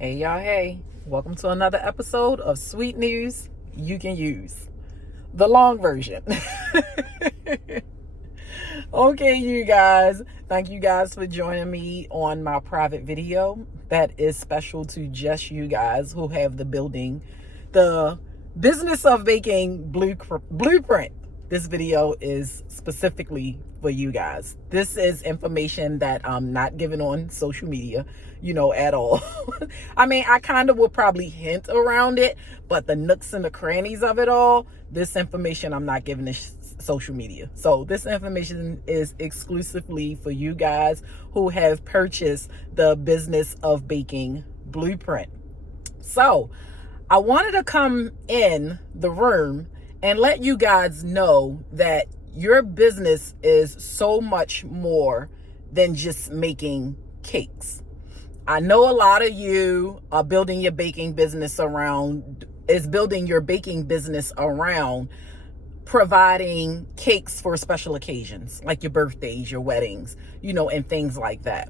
Hey y'all, hey. Welcome to another episode of Sweet News You Can Use. The long version. Okay, you guys. Thank you guys for joining me on my private video that is special to just you guys who have the business of baking blueprint. This video is specifically for you guys. This is information that I'm not giving on social media, at all. I mean, I kind of will probably hint around it, but the nooks and the crannies of it all, this information I'm not giving to social media. So this information is exclusively for you guys who have purchased the business of baking blueprint. So I wanted to come in the room and let you guys know that your business is so much more than just making cakes. I know a lot of you are building your baking business around providing cakes for special occasions, like your birthdays, your weddings, and things like that.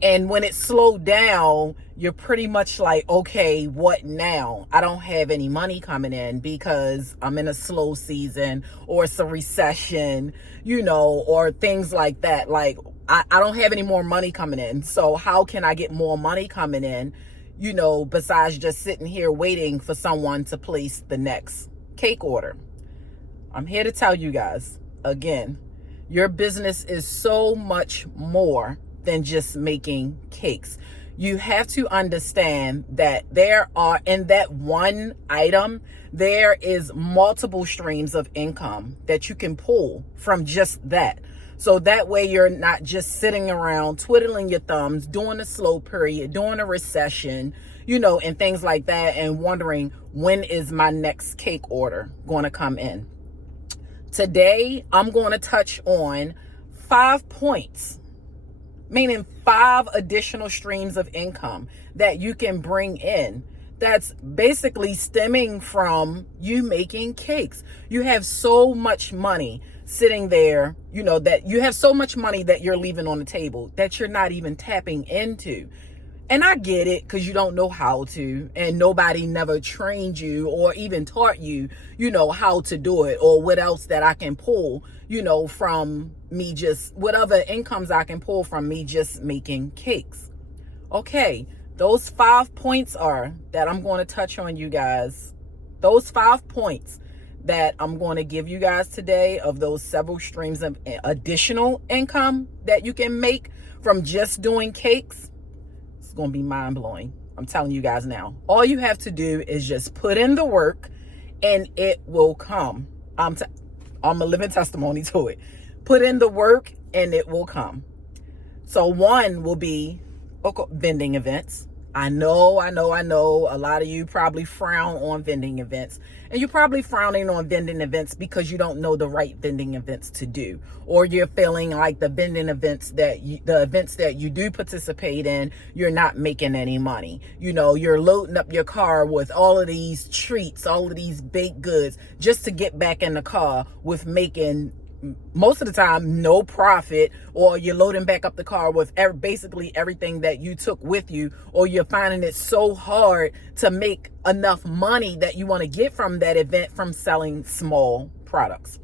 And when it slowed down, you're pretty much like, okay, what now? I don't have any money coming in because I'm in a slow season, or it's a recession, or things like that. Like, I don't have any more money coming in. So how can I get more money coming in, besides just sitting here waiting for someone to place the next cake order? I'm here to tell you guys, again, your business is so much more than just making cakes. You have to understand that in that one item, there is multiple streams of income that you can pull from just that. So that way you're not just sitting around twiddling your thumbs, during a slow period, during a recession, and things like that, and wondering, when is my next cake order going to come in? Today, I'm going to touch on 5 points, meaning 5 additional streams of income that you can bring in. That's basically stemming from you making cakes. You have so much money sitting there, that you have so much money that you're leaving on the table that you're not even tapping into. And I get it, because you don't know how to, and nobody never trained you or even taught you, how to do it, or what else that I can pull, from me, just whatever incomes I can pull from me just making cakes. Okay, those 5 points are that I'm going to touch on, you guys. Those 5 points that I'm going to give you guys today, of those several streams of additional income that you can make from just doing cakes, it's going to be mind-blowing. I'm telling you guys now. All you have to do is just put in the work and it will come. I'm a living testimony to it. Put in the work and it will come. So one will be vending events. I know a lot of you probably frown on vending events, and you're probably frowning on vending events because you don't know the right vending events to do, or you're feeling like the events that you do participate in, you're not making any money. You're loading up your car with all of these treats, all of these baked goods, just to get back in the car with making, most of the time, no profit, or you're loading back up the car with basically everything that you took with you, or you're finding it so hard to make enough money that you want to get from that event from selling small products.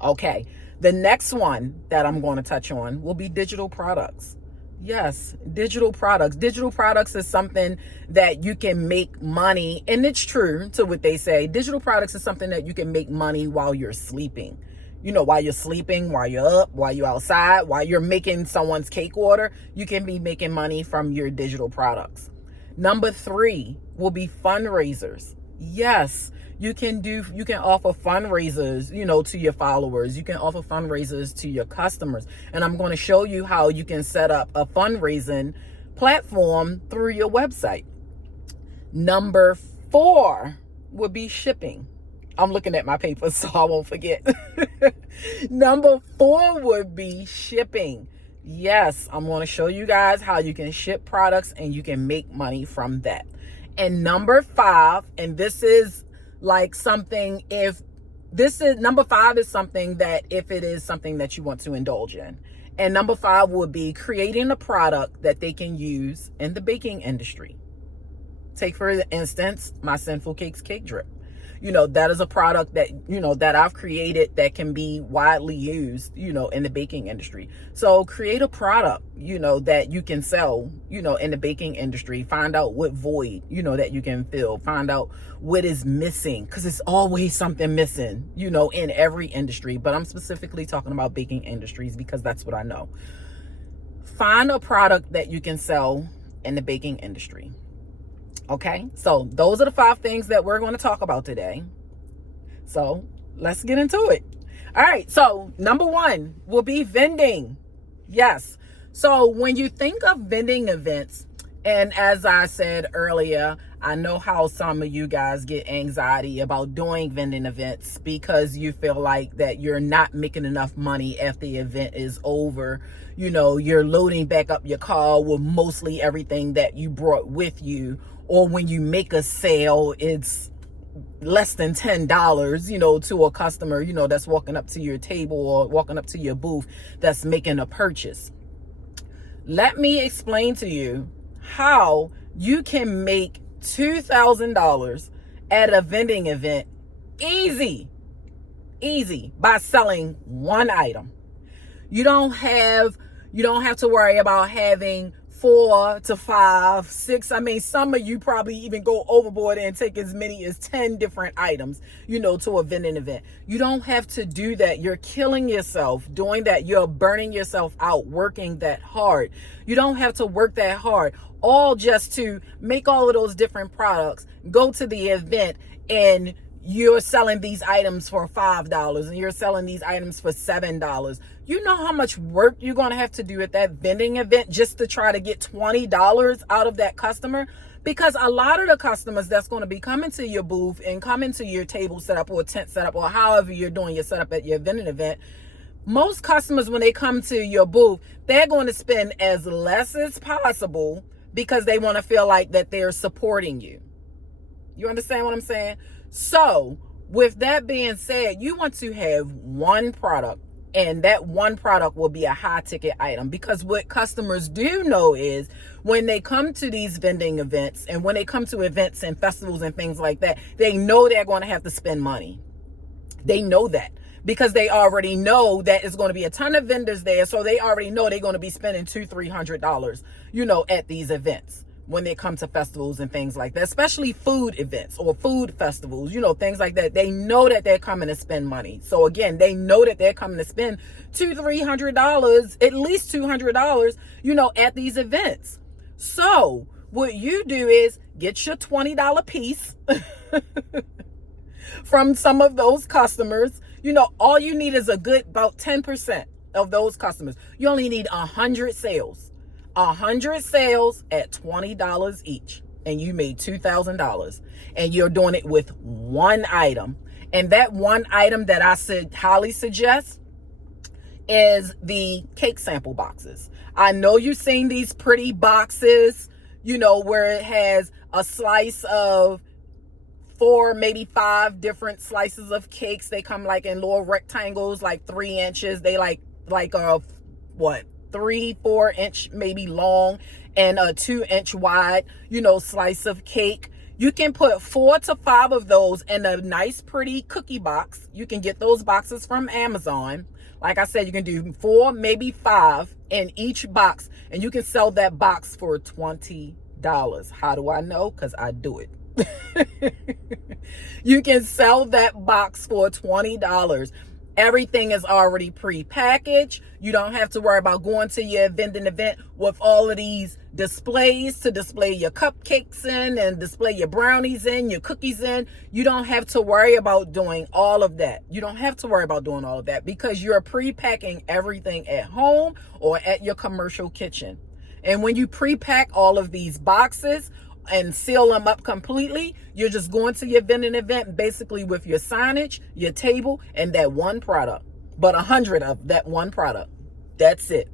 Okay, the next one that I'm going to touch on will be digital products. Yes, digital products. Digital products is something that you can make money, and it's true to what they say. Digital products is something that you can make money while you're sleeping. While you're sleeping, while you're up, while you're outside, while you're making someone's cake order, you can be making money from your digital products. Number 3 will be fundraisers. Yes, you can offer fundraisers, to your followers. You can offer fundraisers to your customers. And I'm going to show you how you can set up a fundraising platform through your website. Number 4 will be shipping. I'm looking at my paper so I won't forget. Number 4 would be shipping. Yes, I'm going to show you guys how you can ship products and you can make money from that. And number 5, and this is like something, number 5 is something that if it is something that you want to indulge in. And number 5 would be creating a product that they can use in the baking industry. Take, for instance, my Sinful Cakes Cake Drip. That is a product that, that I've created that can be widely used, in the baking industry. So create a product, that you can sell, in the baking industry. Find out what void, that you can fill. Find out what is missing, because it's always something missing, in every industry. But I'm specifically talking about baking industries because that's what I know. Find a product that you can sell in the baking industry. Okay, so those are the 5 things that we're going to talk about today. So let's get into it. All right, so number 1 will be vending. Yes. So when you think of vending events, and as I said earlier, I know how some of you guys get anxiety about doing vending events because you feel like that you're not making enough money after the event is over. You're loading back up your car with mostly everything that you brought with you. Or when you make a sale, it's less than $10, to a customer, that's walking up to your table or walking up to your booth that's making a purchase. Let me explain to you how you can make $2,000 at a vending event easy by selling one item. You don't have to worry about having 4 to 5, 6. I mean, some of you probably even go overboard and take as many as 10 different items, to a vending event. You don't have to do that. You're killing yourself doing that. You're burning yourself out, working that hard. You don't have to work that hard, all just to make all of those different products, go to the event, and you're selling these items for $5 and you're selling these items for $7. You know how much work you're going to have to do at that vending event just to try to get $20 out of that customer? Because a lot of the customers that's going to be coming to your booth and coming to your table setup or tent setup or however you're doing your setup at your vending event, most customers, when they come to your booth, they're going to spend as less as possible because they want to feel like that they're supporting you. You understand what I'm saying? So with that being said, you want to have one product, and that one product will be a high ticket item, because what customers do know is when they come to these vending events and when they come to events and festivals and things like that, they know they're going to have to spend money. They know that because they already know that it's going to be a ton of vendors there. So they already know they're going to be spending $200-$300, at these events. When they come to festivals and things like that, especially food events or food festivals, things like that, they know that they're coming to spend money. So again, they know that they're coming to spend $200-$300, at least $200, at these events. So what you do is get your $20 piece from some of those customers. All you need is a good about 10% of those customers. You only need 100 sales. 100 sales at $20 each, and you made $2,000, and you're doing it with one item. And that one item that I highly suggest is the cake sample boxes. I know you've seen these pretty boxes, where it has a slice of 4, maybe 5 different slices of cakes. They come like in little rectangles, like 3 inches. They like 3-4 inch maybe long and a 2-inch wide, slice of cake. You can put 4 to 5 of those in a nice pretty cookie box. You can get those boxes from Amazon. Like I said, you can do 4, maybe 5 in each box, and you can sell that box for $20. How do I know? Because I do it. You can sell that box for $20. Everything is already pre-packaged. You don't have to worry about going to your vending event with all of these displays to display your cupcakes in and display your brownies in, your cookies in. You don't have to worry about doing all of that. You don't have to worry about doing all of that because you're pre-packing everything at home or at your commercial kitchen. And when you pre-pack all of these boxes and seal them up completely, you're just going to your vending event basically with your signage, your table, and that one product. But 100 of that one product. That's it.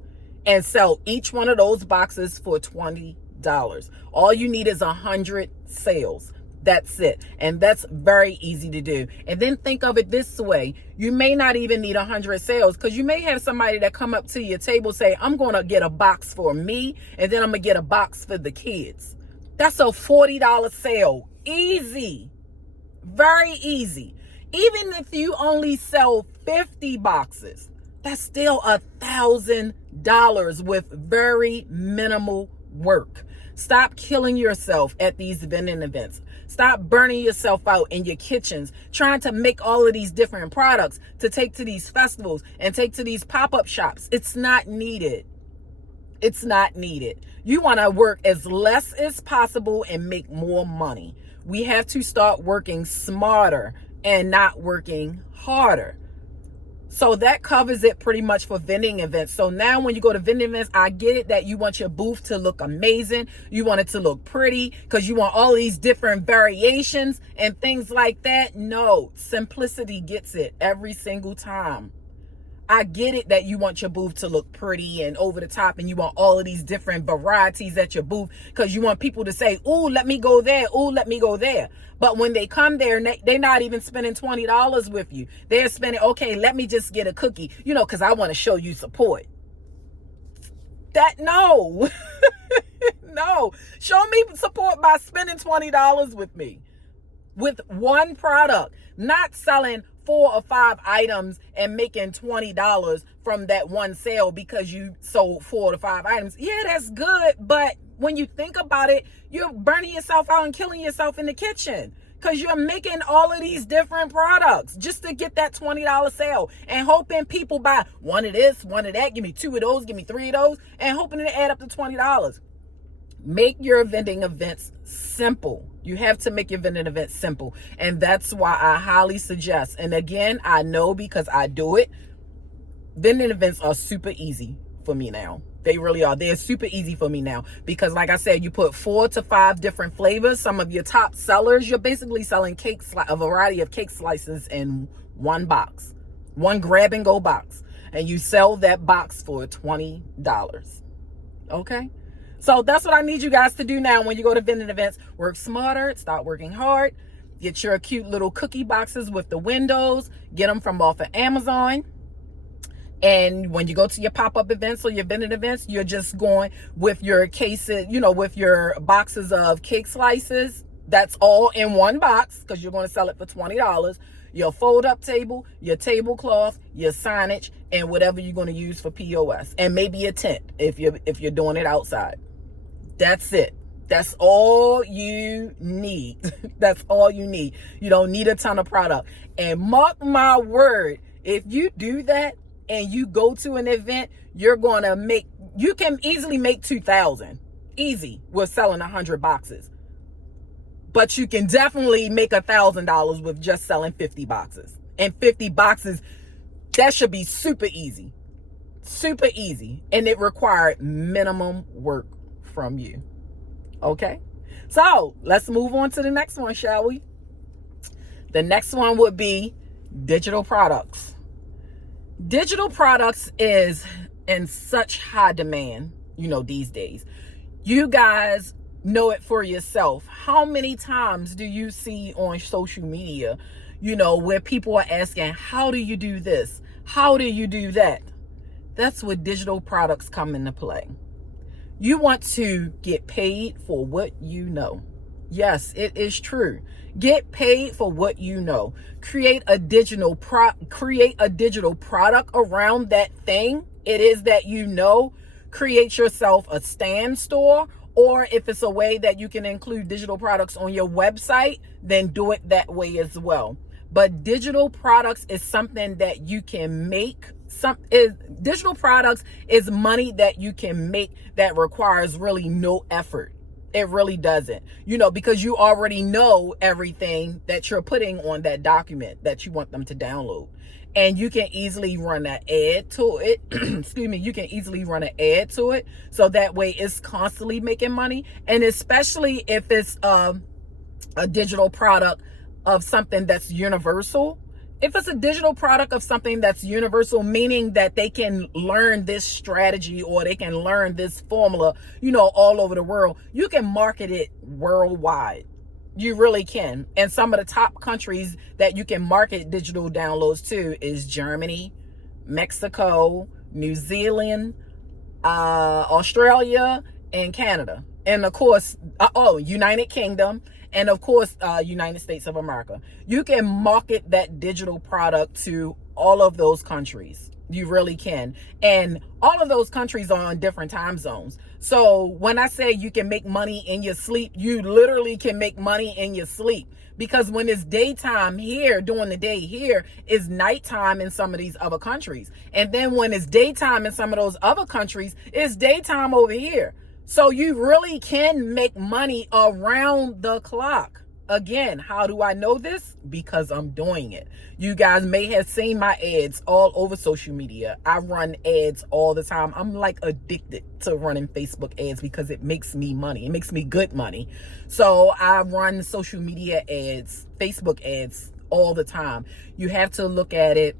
And sell each one of those boxes for $20. All you need is 100 sales. That's it. And that's very easy to do. And then think of it this way. You may not even need 100 sales, because you may have somebody that come up to your table say, I'm going to get a box for me, and then I'm going to get a box for the kids. That's a $40 sale. Easy. Very easy. Even if you only sell 50 boxes, that's still $1,000 with very minimal work. Stop killing yourself at these vending events. Stop burning yourself out in your kitchens trying to make all of these different products to take to these festivals and take to these pop-up shops. It's not needed. It's not needed. You want to work as less as possible and make more money. We have to start working smarter and not working harder. So that covers it pretty much for vending events. So now when you go to vending events, I get it that you want your booth to look amazing. You want it to look pretty because you want all these different variations and things like that. No, simplicity gets it every single time. I get it that you want your booth to look pretty and over the top and you want all of these different varieties at your booth because you want people to say, "Ooh, let me go there. Ooh, let me go there." But when they come there, they're not even spending $20 with you. They're spending, okay, let me just get a cookie, because I want to show you support. No. No. Show me support by spending $20 with me. With one product, not selling 4 or 5 items and making $20 from that one sale because you sold 4 to 5 items. Yeah, that's good. But when you think about it, you're burning yourself out and killing yourself in the kitchen because you're making all of these different products just to get that $20 sale and hoping people buy one of this, one of that, give me 2 of those, give me 3 of those, and hoping to add up to $20. Make your vending events simple. You have to make your vending events simple. And that's why I highly suggest, and again, I know because I do it, vending events are super easy for me now. They really are. They're super easy for me now because like I said, you put 4 to 5 different flavors. Some of your top sellers, you're basically selling a variety of cake slices in one box, one grab and go box. And you sell that box for $20. Okay? So that's what I need you guys to do now when you go to vending events. Work smarter, start working hard. Get your cute little cookie boxes with the windows. Get them from off of Amazon. And when you go to your pop-up events or your vending events, you're just going with your cases, with your boxes of cake slices. That's all in one box because you're going to sell it for $20. Your fold-up table, your tablecloth, your signage, and whatever you're going to use for POS. And maybe a tent if you're doing it outside. That's it. That's all you need. That's all you need. You don't need a ton of product. And mark my word, if you do that and you go to an event, you can easily make $2,000 easy with selling 100 boxes. But you can definitely make $1,000 with just selling 50 boxes. And 50 boxes, that should be super easy. Super easy. And it required minimum work from you. Okay? So let's move on to the next one, shall we? The next one would be digital products. Digital products is in such high demand, these days. You guys know it for yourself. How many times do you see on social media, where people are asking, how do you do this? How do you do that? That's where digital products come into play. You want to get paid for what you know. Yes, it is true. Get paid for what you know. Create a digital product around that thing it is that Create yourself a stand store, or if it's a way that you can include digital products on your website, then do it that way as well. But digital products is something that you can make. Digital products is money that you can make that requires really no effort. It really doesn't, because you already know everything that you're putting on that document that you want them to download. And you can easily run an ad to it. Excuse me. You can easily run an ad to it. So that way it's constantly making money. And especially if it's a digital product of something that's universal. If it's a digital product of something that's universal, meaning that they can learn this strategy or they can learn this formula, all over the world, you can market it worldwide. You really can. And some of the top countries that you can market digital downloads to is Germany, Mexico, New Zealand, Australia, and Canada. and of course, United Kingdom, and of course, United States of America. You can market that digital product to all of those countries. You really can. And all of those countries are on different time zones. So when I say you can make money in your sleep, you literally can make money in your sleep. Because when it's daytime here, during the day here, is nighttime in some of these other countries. And then when it's daytime in some of those other countries, it's daytime over here. So you really can make money around the clock. Again, how do I know this? Because I'm doing it. You guys may have seen my ads all over social media. I run ads all the time. I'm like addicted to running Facebook ads because it makes me money. It makes me good money. So I run social media ads, Facebook ads all the time. You have to look at it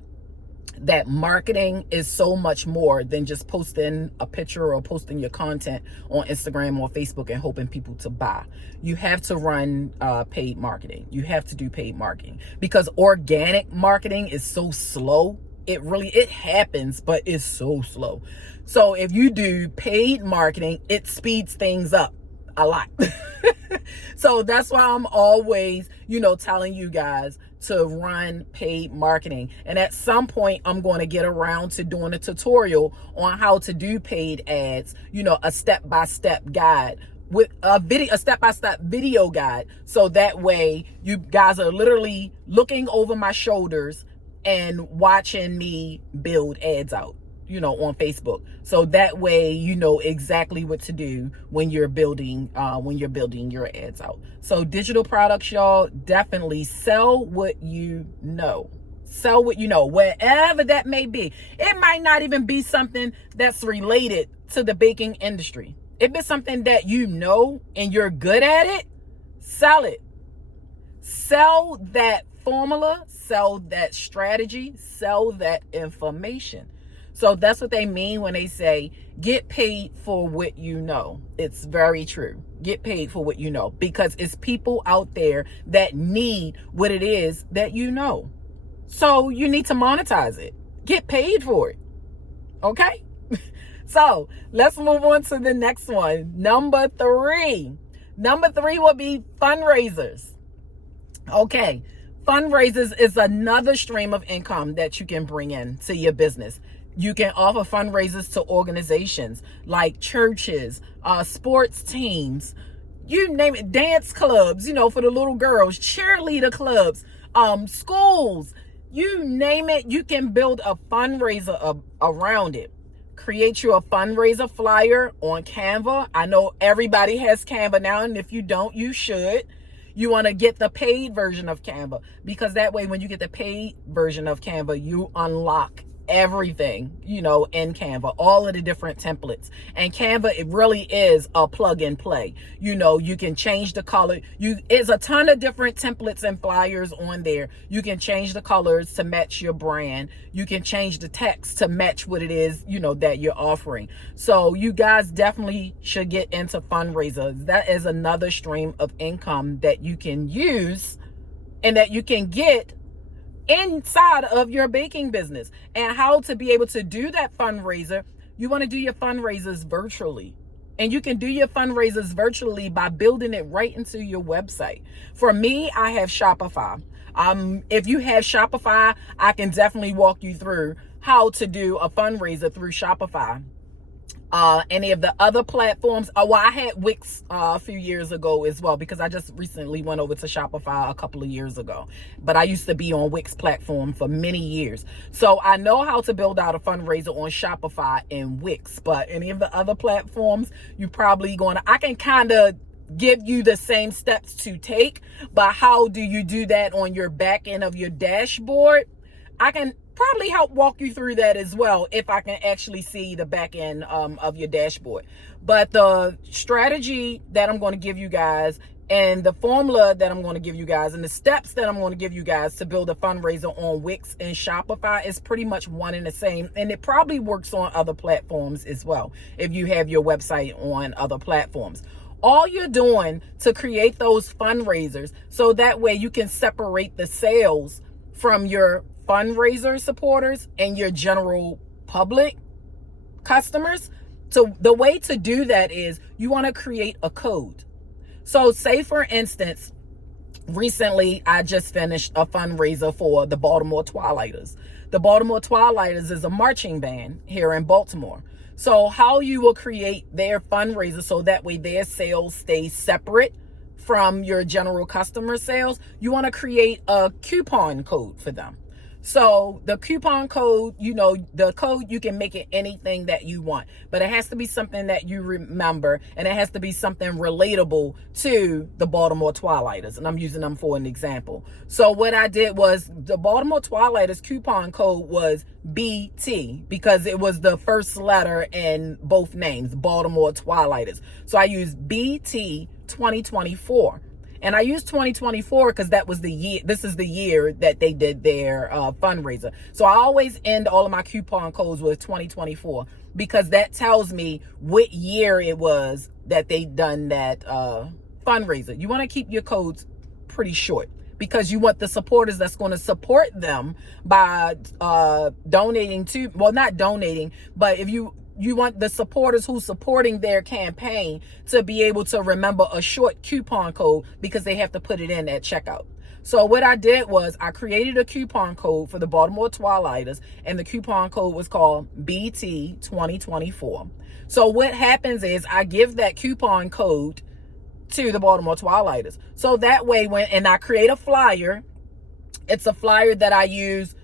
that marketing is so much more than just posting a picture or posting your content on Instagram or Facebook and hoping people to buy. You have to run paid marketing. You have to do paid marketing because organic marketing is so slow. It happens, but it's so slow. So if you do paid marketing, it speeds things up a lot. So that's why I'm always, telling you guys to run paid marketing. And at some point, I'm going to get around to doing a tutorial on how to do paid ads, a step-by-step guide with a step-by-step video guide. So that way you guys are literally looking over my shoulders and watching me build ads out, on Facebook. So that way, you know exactly what to do when you're building your ads out. So digital products, y'all, definitely sell what you know. Sell what you know, wherever that may be. It might not even be something that's related to the baking industry. If it's something that you know and you're good at it, sell it. Sell that formula, sell that strategy, sell that information. So that's what they mean when they say, get paid for what you know. It's very true. Get paid for what you know, because it's people out there that need what it is that you know. So you need to monetize it. Get paid for it. Okay? So let's move on to the next one. Number 3. Number 3 will be fundraisers. Okay. Fundraisers is another stream of income that you can bring in to your business. You can offer fundraisers to organizations like churches, sports teams, you name it, dance clubs, for the little girls, cheerleader clubs, schools, you name it. You can build a fundraiser around it. Create you a fundraiser flyer on Canva. I know everybody has Canva now, and if you don't, you should. You want to get the paid version of Canva, because that way when you get the paid version of Canva, you unlock everything, in Canva, all of the different templates. And Canva, it really is a plug and play. You can change the color. It's a ton of different templates and flyers on there. You can change the colors to match your brand. You can change the text to match what it is, that you're offering. So you guys definitely should get into fundraisers. That is another stream of income that you can use and that you can get inside of your baking business. And how to be able to do that fundraiser, you want to do your fundraisers virtually. And you can do your fundraisers virtually by building it right into your website. For me, I have Shopify. If you have Shopify, I can definitely walk you through how to do a fundraiser through Shopify. Any of the other platforms. I had Wix a few years ago as well, because I just recently went over to Shopify a couple of years ago. But I used to be on Wix platform for many years. So I know how to build out a fundraiser on Shopify and Wix. But any of the other platforms, you probably I can kind of give you the same steps to take. But how do you do that on your back end of your dashboard? I can probably help walk you through that as well, if I can actually see the back end of your dashboard. But the strategy that I'm going to give you guys, and the formula that I'm going to give you guys, and the steps that I'm going to give you guys to build a fundraiser on Wix and Shopify is pretty much one and the same. And it probably works on other platforms as well, if you have your website on other platforms. All you're doing to create those fundraisers, so that way you can separate the sales from your fundraiser supporters and your general public customers, So the way to do that is you want to create a code. So say for instance, recently I just finished a fundraiser for the Baltimore Twilighters. The Baltimore Twilighters is a marching band here in Baltimore. So how you will create their fundraiser so that way their sales stay separate from your general customer sales, you want to create a coupon code for them. So the coupon code, the code, you can make it anything that you want, but it has to be something that you remember, and it has to be something relatable to the Baltimore Twilighters. And I'm using them for an example. So what I did was the Baltimore Twilighters coupon code was BT because it was the first letter in both names, Baltimore Twilighters. So I used BT 2024. And I used 2024 because that was the year. This is the year that they did their fundraiser. So I always end all of my coupon codes with 2024 because that tells me what year it was that they done that fundraiser. You want to keep your codes pretty short because you want the supporters that's going to support them by donating to, well, not donating, but if you want the supporters who's supporting their campaign to be able to remember a short coupon code because they have to put it in at checkout. So what I did was I created a coupon code for the Baltimore Twilighters, and the coupon code was called BT 2024. So what happens is I give that coupon code to the Baltimore Twilighters. So that way and I create a flyer, it's a flyer that I use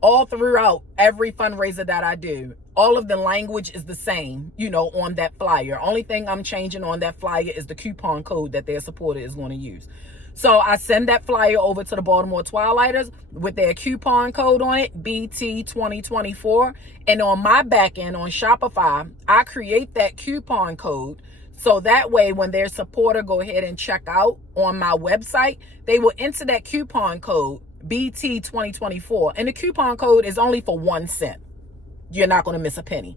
all throughout every fundraiser that I do. All of the language is the same, on that flyer. Only thing I'm changing on that flyer is the coupon code that their supporter is going to use. So I send that flyer over to the Baltimore Twilighters with their coupon code on it, BT 2024. And on my back end on Shopify, I create that coupon code. So that way, when their supporter go ahead and check out on my website, they will enter that coupon code, BT 2024. And the coupon code is only for 1 cent. You're not going to miss a penny.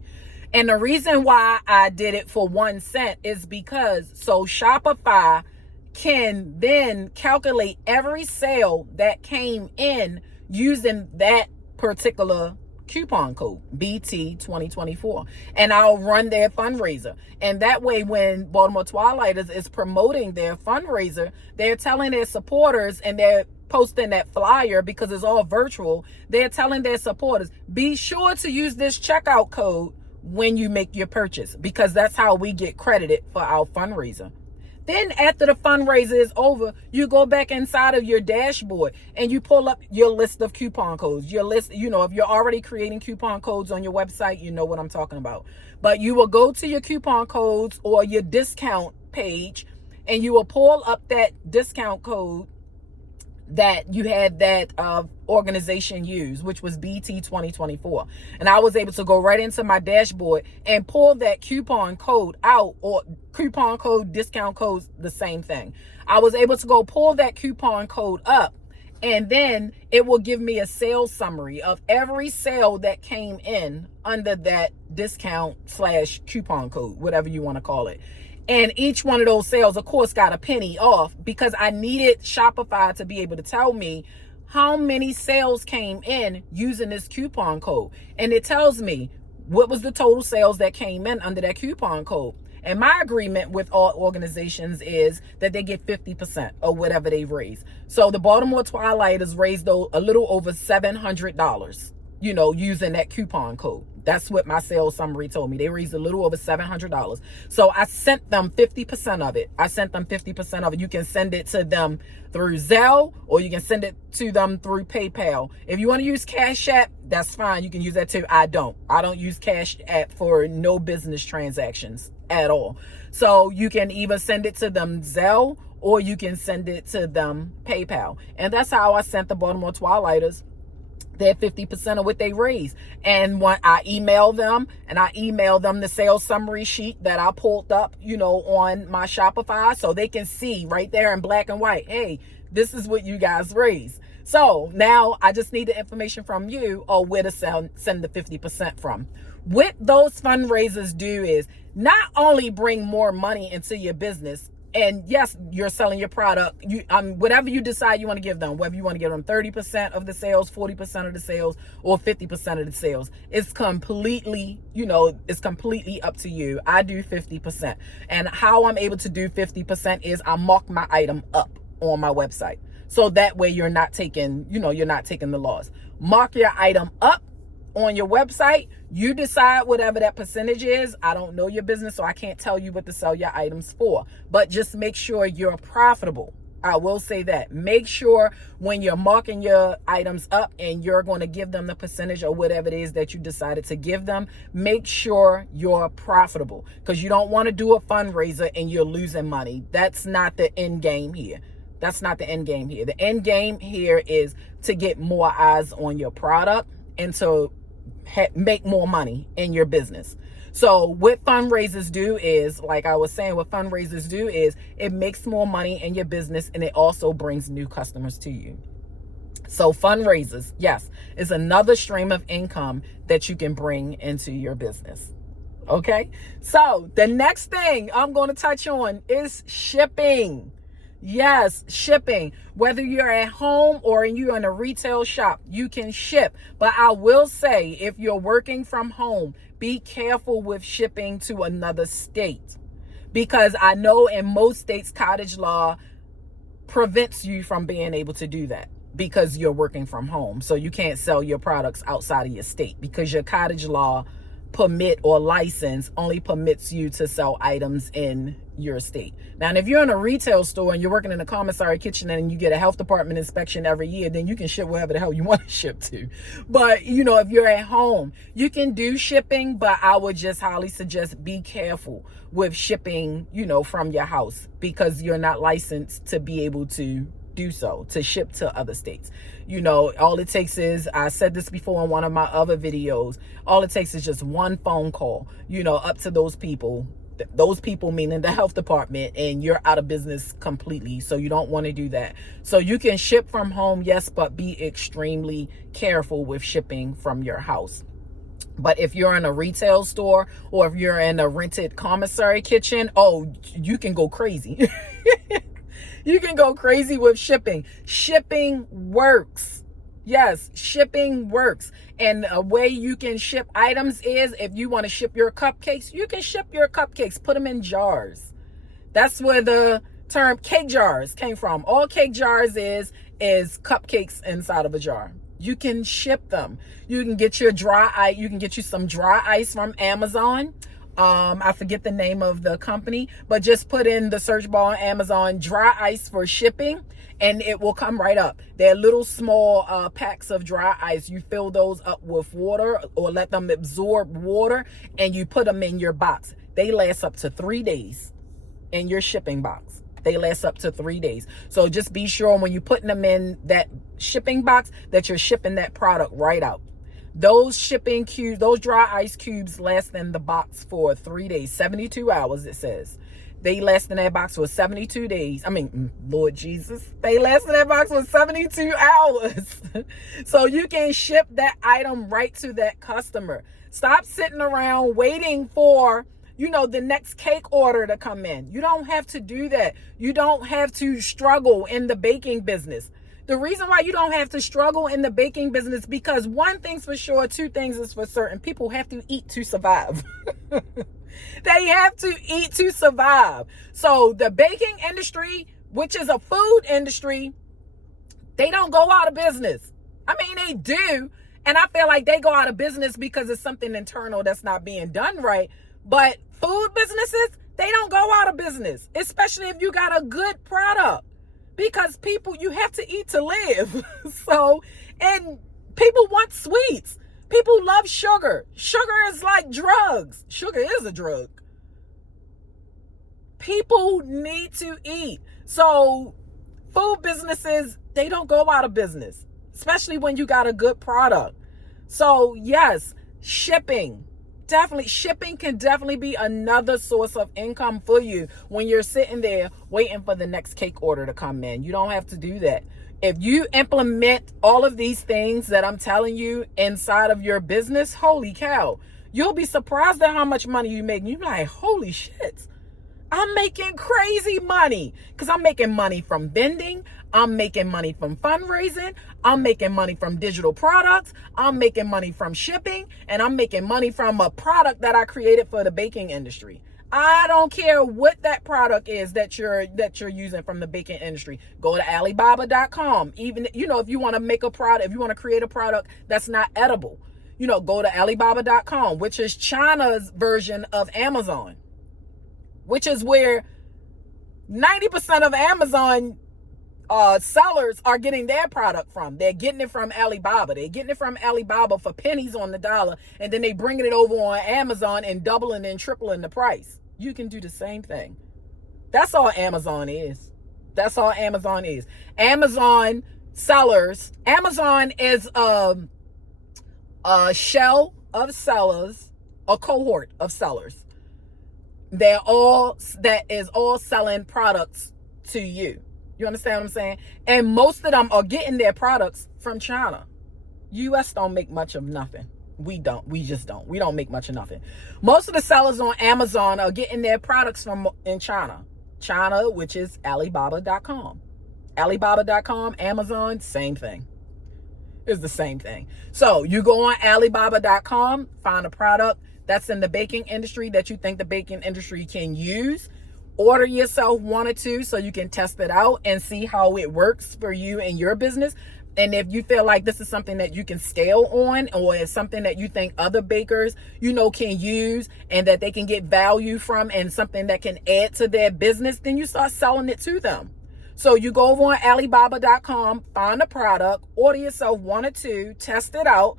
And the reason why I did it for 1 cent is because so Shopify can then calculate every sale that came in using that particular coupon code, BT 2024. And I'll run their fundraiser. And that way, when Baltimore Twilighters is promoting their fundraiser, they're telling their supporters, and they're posting that flyer because it's all virtual. They're telling their supporters, be sure to use this checkout code when you make your purchase, because that's how we get credited for our fundraiser. Then after the fundraiser is over, you go back inside of your dashboard and you pull up your list of coupon codes. Your list, if you're already creating coupon codes on your website, you know what I'm talking about. But you will go to your coupon codes or your discount page, and you will pull up that discount code that you had that organization use, which was BT 2024. And I was able to go right into my dashboard and pull that coupon code out, or coupon code, discount codes, the same thing. I was able to go pull that coupon code up, and then it will give me a sales summary of every sale that came in under that discount / coupon code, whatever you want to call it. And each one of those sales, of course, got a penny off because I needed Shopify to be able to tell me how many sales came in using this coupon code. And it tells me what was the total sales that came in under that coupon code. And my agreement with all organizations is that they get 50% of whatever they raise. So the Baltimore Twilighters raised a little over $700, using that coupon code. That's what my sales summary told me. They raised a little over $700. So I sent them 50% of it. You can send it to them through Zelle, or you can send it to them through PayPal. If you want to use Cash App, that's fine. You can use that too. I don't use Cash App for no business transactions at all. So you can either send it to them Zelle, or you can send it to them PayPal. And that's how I sent the Baltimore Twilighters their 50% of what they raised. And when I emailed them, the sales summary sheet that I pulled up, on my Shopify, so they can see right there in black and white, hey, this is what you guys raised. So now I just need the information from you or where to send the 50% from. What those fundraisers do is not only bring more money into your business, And yes, you're selling your product. Whatever you decide you want to give them, whether you want to give them 30% of the sales, 40% of the sales, or 50% of the sales, it's completely, it's completely up to you. I do 50%. And how I'm able to do 50% is I mark my item up on my website. So that way you're not taking, you're not taking the loss. Mark your item up on your website. You decide whatever that percentage is. I don't know your business, so I can't tell you what to sell your items for, but just make sure you're profitable. I will say that. Make sure when you're marking your items up and you're going to give them the percentage or whatever it is that you decided to give them, make sure you're profitable, because you don't want to do a fundraiser and you're losing money. That's not the end game here. That's not the end game here. The end game here is to get more eyes on your product and to make more money in your business. So what fundraisers do is, like I was saying, what fundraisers do is it makes more money in your business, and it also brings new customers to you. So fundraisers, yes, is another stream of income that you can bring into your business. Okay. So the next thing I'm going to touch on is shipping. Yes, shipping. Whether you're at home or you're in a retail shop, you can ship. But I will say, if you're working from home, be careful with shipping to another state, because I know in most states, cottage law prevents you from being able to do that because you're working from home. So you can't sell your products outside of your state because your cottage law permit or license only permits you to sell items in your state. Now, and if you're in a retail store and you're working in a commissary kitchen and you get a health department inspection every year, then you can ship wherever the hell you want to ship to. But, if you're at home, you can do shipping, but I would just highly suggest be careful with shipping, from your house, because you're not licensed to be able to do so, to ship to other states. All it takes is, I said this before in one of my other videos, all it takes is just one phone call, up to those people meaning the health department, and you're out of business completely. So you don't want to do that. So you can ship from home, yes, but be extremely careful with shipping from your house. But if you're in a retail store or if you're in a rented commissary kitchen, you can go crazy. You can go crazy with shipping. Shipping works. Yes, shipping works. And a way you can ship items is, if you want to ship your cupcakes, you can ship your cupcakes, put them in jars. That's where the term cake jars came from. All cake jars is cupcakes inside of a jar. You can ship them. You can get you some dry ice from Amazon. I forget the name of the company, but just put in the search bar on Amazon, dry ice for shipping, and it will come right up. They're little small packs of dry ice. You fill those up with water or let them absorb water, and you put them in your box. They last up to 3 days in your shipping box. They last up to 3 days. So just be sure when you're putting them in that shipping box that you're shipping that product right out. Those shipping cubes, those dry ice cubes last in the box for 3 days, 72 hours, it says. They last in that box for 72 days. Lord Jesus, they last in that box for 72 hours. So you can ship that item right to that customer. Stop sitting around waiting for, the next cake order to come in. You don't have to do that. You don't have to struggle in the baking business. The reason why you don't have to struggle in the baking business, because one thing's for sure, two things is for certain. People have to eat to survive. They have to eat to survive. So the baking industry, which is a food industry, they don't go out of business. They do. And I feel like they go out of business because it's something internal that's not being done right. But food businesses, they don't go out of business, especially if you got a good product. Because you have to eat to live. And people want sweets. People love sugar. Sugar is like drugs. Sugar is a drug. People need to eat. So food businesses, they don't go out of business, especially when you got a good product. So yes, shipping can definitely be another source of income for you when you're sitting there waiting for the next cake order to come in. You don't have to do that. If you implement all of these things that I'm telling you inside of your business, holy cow, you'll be surprised at how much money you make. You're like, holy shit, I'm making crazy money because I'm making money from vending. I'm making money from fundraising. I'm making money from digital products. I'm making money from shipping, and I'm making money from a product that I created for the baking industry. I don't care what that product is that you're using from the baking industry. Go to Alibaba.com. Even, if you want to make a product, if you want to create a product that's not edible, go to Alibaba.com, which is China's version of Amazon, which is where 90% of Amazon sellers are getting their product from. They're getting it from Alibaba. They're getting it from Alibaba for pennies on the dollar, and then they bringing it over on Amazon and doubling and tripling the price. You can do the same thing. That's all Amazon is. That's all Amazon is. Amazon sellers. Amazon is a shell of sellers, a cohort of sellers. That is all selling products to you. You understand what I'm saying? And most of them are getting their products from China. US don't make much of nothing. We just don't. We don't make much of nothing. Most of the sellers on Amazon are getting their products from in China. China, which is Alibaba.com. Alibaba.com, Amazon, same thing. It's the same thing. So you go on Alibaba.com, find a product that's in the baking industry that you think the baking industry can use. Order yourself 1 or 2 so you can test it out and see how it works for you and your business. And if you feel like this is something that you can scale on, or it's something that you think other bakers, can use and that they can get value from, and something that can add to their business, then you start selling it to them. So you go over on Alibaba.com, find a product, order yourself 1 or 2, test it out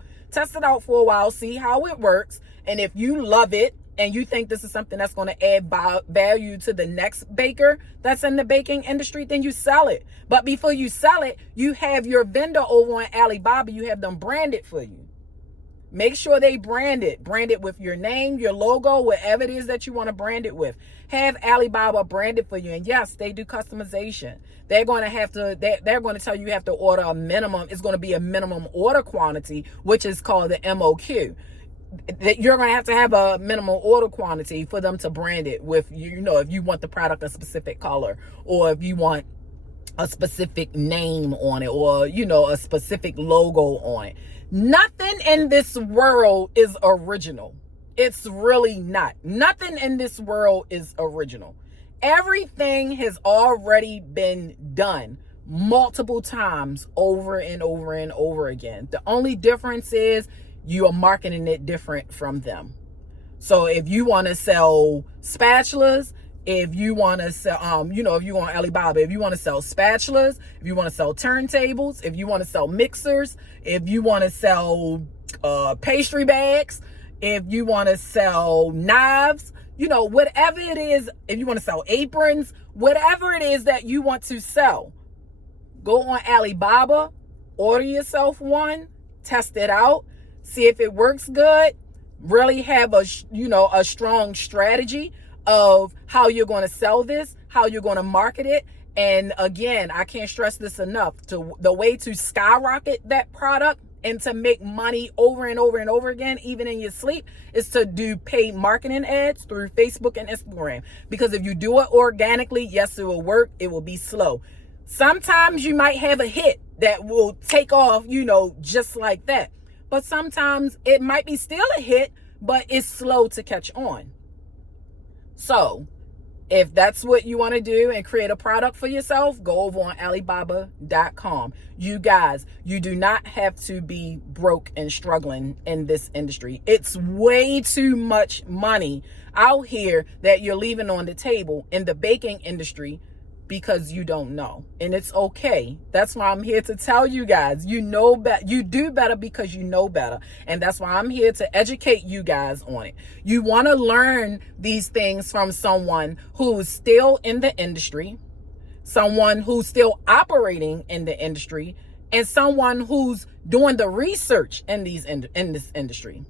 for a while, see how it works. And if you love it and you think this is something that's going to add value to the next baker that's in the baking industry, then you sell it. But before you sell it, you have your vendor over on Alibaba, you have them brand it for you. Make sure they brand it with your name, your logo, whatever it is that you want to brand it with. Have Alibaba brand it for you. And yes, they do customization. They're going to tell you have to order a minimum. It's going to be a minimum order quantity, which is called the MOQ. That you're going to have a minimum order quantity for them to brand it with, if you want the product a specific color, or if you want a specific name on it, or, a specific logo on it. Nothing in this world is original. It's really not. Nothing in this world is original. Everything has already been done multiple times over and over and over again. The only difference is you are marketing it different from them. So if you want to sell spatulas, if you want to sell, if you want Alibaba, if you want to sell spatulas, if you want to sell turntables, if you want to sell mixers, if you want to sell pastry bags, if you want to sell knives, whatever it is, if you want to sell aprons, whatever it is that you want to sell, go on Alibaba, order yourself one, test it out, see if it works good, really have a strong strategy of how you're going to sell this, how you're going to market it. And again, I can't stress this enough. The way to skyrocket that product and to make money over and over and over again, even in your sleep, is to do paid marketing ads through Facebook and Instagram. Because if you do it organically, yes, it will work. It will be slow. Sometimes you might have a hit that will take off, just like that. But sometimes it might be still a hit, but it's slow to catch on. So if that's what you want to do and create a product for yourself, go over on Alibaba.com. You guys, you do not have to be broke and struggling in this industry. It's way too much money out here that you're leaving on the table in the baking industry because you don't know. And it's okay. That's why I'm here to tell you guys, you do better because you know better. And that's why I'm here to educate you guys on it. You want to learn these things from someone who's still in the industry, someone who's still operating in the industry, and someone who's doing the research in this industry.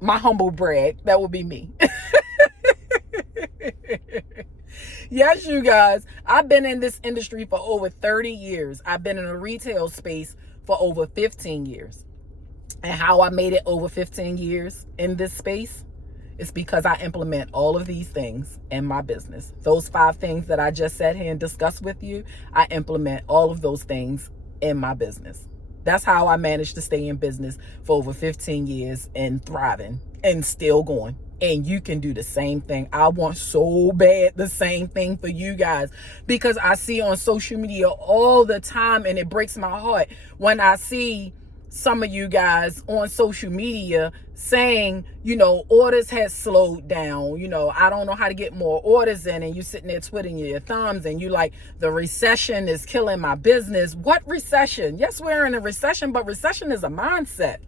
My humble brag, that would be me. Yes, you guys, I've been in this industry for over 30 years. I've been in a retail space for over 15 years. And how I made it over 15 years in this space? It's because I implement all of these things in my business. Those 5 things that I just sat here and discussed with you, I implement all of those things in my business. That's how I managed to stay in business for over 15 years and thriving and still going. And you can do the same thing. I want so bad the same thing for you guys, because I see on social media all the time, and it breaks my heart when I see some of you guys on social media saying, orders has slowed down. I don't know how to get more orders in, and you sitting there twiddling your thumbs, and you like, the recession is killing my business. What recession? Yes, we're in a recession, but recession is a mindset.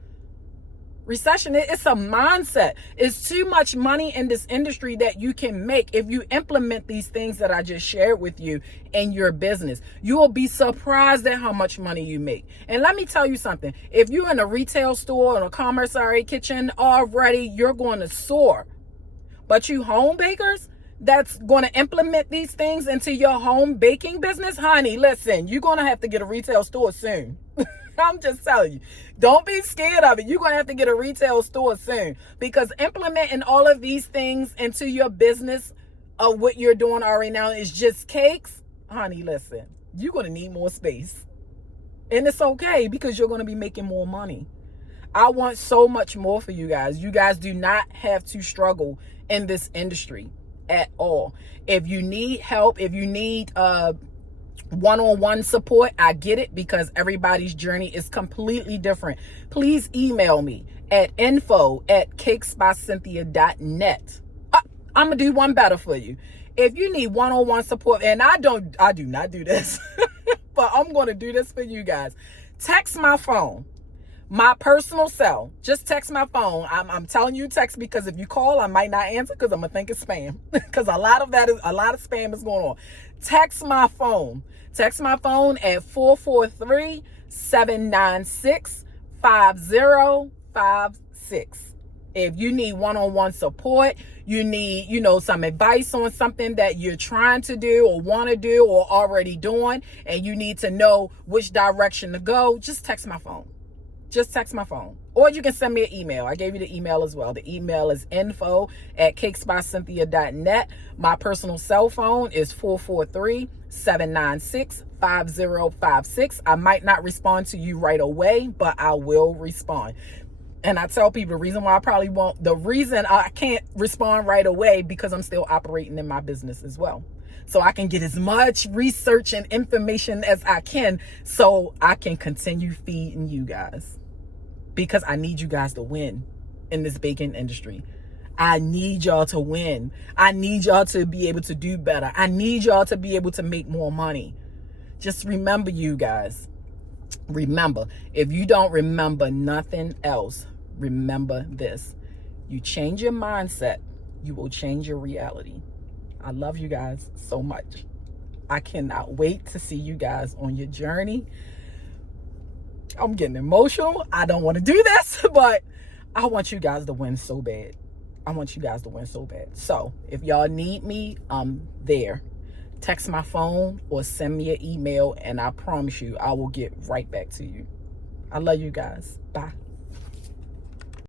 Recession, it's a mindset. It's too much money in this industry that you can make if you implement these things that I just shared with you in your business. You will be surprised at how much money you make. And let me tell you something. If you're in a retail store or a commissary kitchen already, you're going to soar. But you home bakers that's going to implement these things into your home baking business, honey, listen, you're going to have to get a retail store soon. I'm just telling you, don't be scared of it. You're going to have to get a retail store soon, because implementing all of these things into your business of what you're doing already now is just cakes. Honey, listen, you're going to need more space, and it's okay, because you're going to be making more money. I want so much more for you guys. You guys do not have to struggle in this industry at all. If you need help, if you need one-on-one support, I get it, because everybody's journey is completely different. Please email me at info@cakesbycynthia.net. I'm gonna do one better for you. If you need one-on-one support, and I do not do this, but I'm gonna do this for you guys. Text my phone, my personal cell. Just text my phone. I'm telling you text, because if you call, I might not answer, because I'm gonna think it's spam, because a lot of spam is going on. Text my phone. Text my phone at 443-796-5056. If you need one-on-one support, you need, some advice on something that you're trying to do or want to do or already doing, and you need to know which direction to go, just text my phone. Just text my phone. Or you can send me an email. I gave you the email as well. The email is info@cakesbycynthia.net. My personal cell phone is 443-796-5056. I might not respond to you right away, but I will respond. And I tell people the reason why the reason I can't respond right away, because I'm still operating in my business as well. So I can get as much research and information as I can, so I can continue feeding you guys, because I need you guys to win in this baking industry. I need y'all to win. I need y'all to be able to do better. I need y'all to be able to make more money. Just remember, you guys, remember, if you don't remember nothing else, remember this. You change your mindset, you will change your reality. I love you guys so much. I cannot wait to see you guys on your journey. I'm getting emotional. I don't want to do this, but I want you guys to win so bad. I want you guys to win so bad. So if y'all need me, I'm there. Text my phone or send me an email, and I promise you I will get right back to you. I love you guys. Bye.